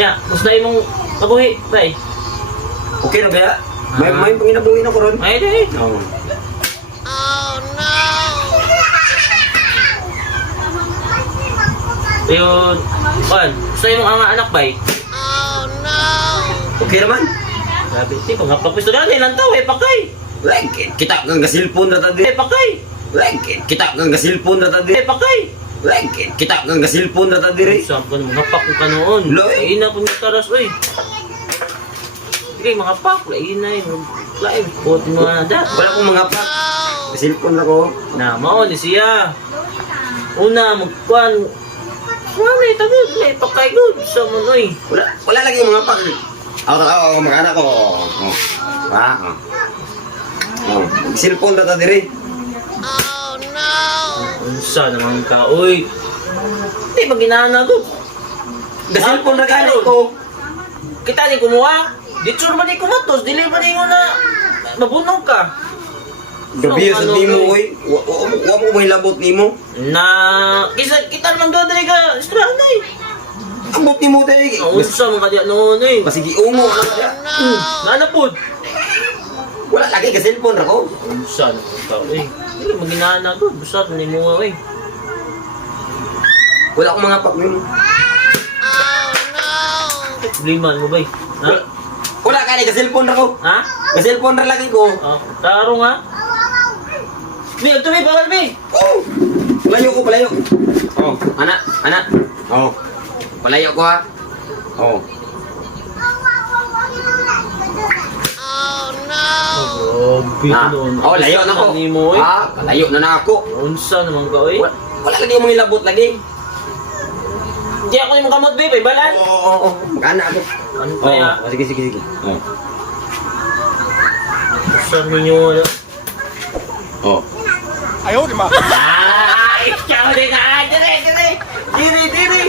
Ya, musday mong mabuhi, bay. Okay na ba? May panginabuhin ako ron. Ay, di. Oo. Yun, kan, musday mong ang anak, bay. Okay naman. Grabe, di ko nga pagpisto na ilang tao, pakay. Like, kita kang gasilpon na tadi. Pakay. Like, kita kang gasilpon na tadi. Pakay. Like, kita kang gasilpon na tadi. Saan ko mga pak ka noon? Loy. Ina po yung taras, oy. Sige, mga pak, laina yun. Lain, buti mo na da. Wala akong mga pak. Gasilpon ako. Na, mao ni siya. Una, magkuhan. Wala, tagod, may pakay good. Sa mo, oy. Wala lagi yung mga pak. Ako, mag-anak ko. Oh. Ha? Oh. Gasilpon na tadi. Unsa naman ka, oy. Di ba ginana good? Gasilpon na gani ko. Kita ni kumuha. Ditsur ba ni kumatos? Dili ba ni na mabunog ka? Gabi sa ano, nimo, oy? oy. Wa mo may labot nimo. Na, kita naman doon dali ka. Istraan na eh. Ang bot nimo dai. Unsa mga diya noon eh. Pasigi ungo na kaya. Nanapod. Wala lagi gasilpon ra ko. Unsa naman ka, oy. Dili maginana good. Basta ni mo, oy. Wala akong mga pak nimo. Liman mo bay. Ha? Wala ka ni gasilpon ra ko. Ha? Gasilpon ra lagi ko. Oh, tarong ha. Bi, ito bi, bawal bi. Oh! Palayo ko, palayo. Oh, anak. Oh. Palayo ko ha. Oh. Grabe noon. Oh, layo na ko. Ni mo, oy. Ha? Palayo na ako. Unsa naman ka, oy. Wala lagi yung mga labot lagi. Di ako yung kamot, babe, balan. Oo. Magana ako. Ano kaya? Sige. Oh. Saan ninyo wala? Oh. Ay, ikaw din na! Dire!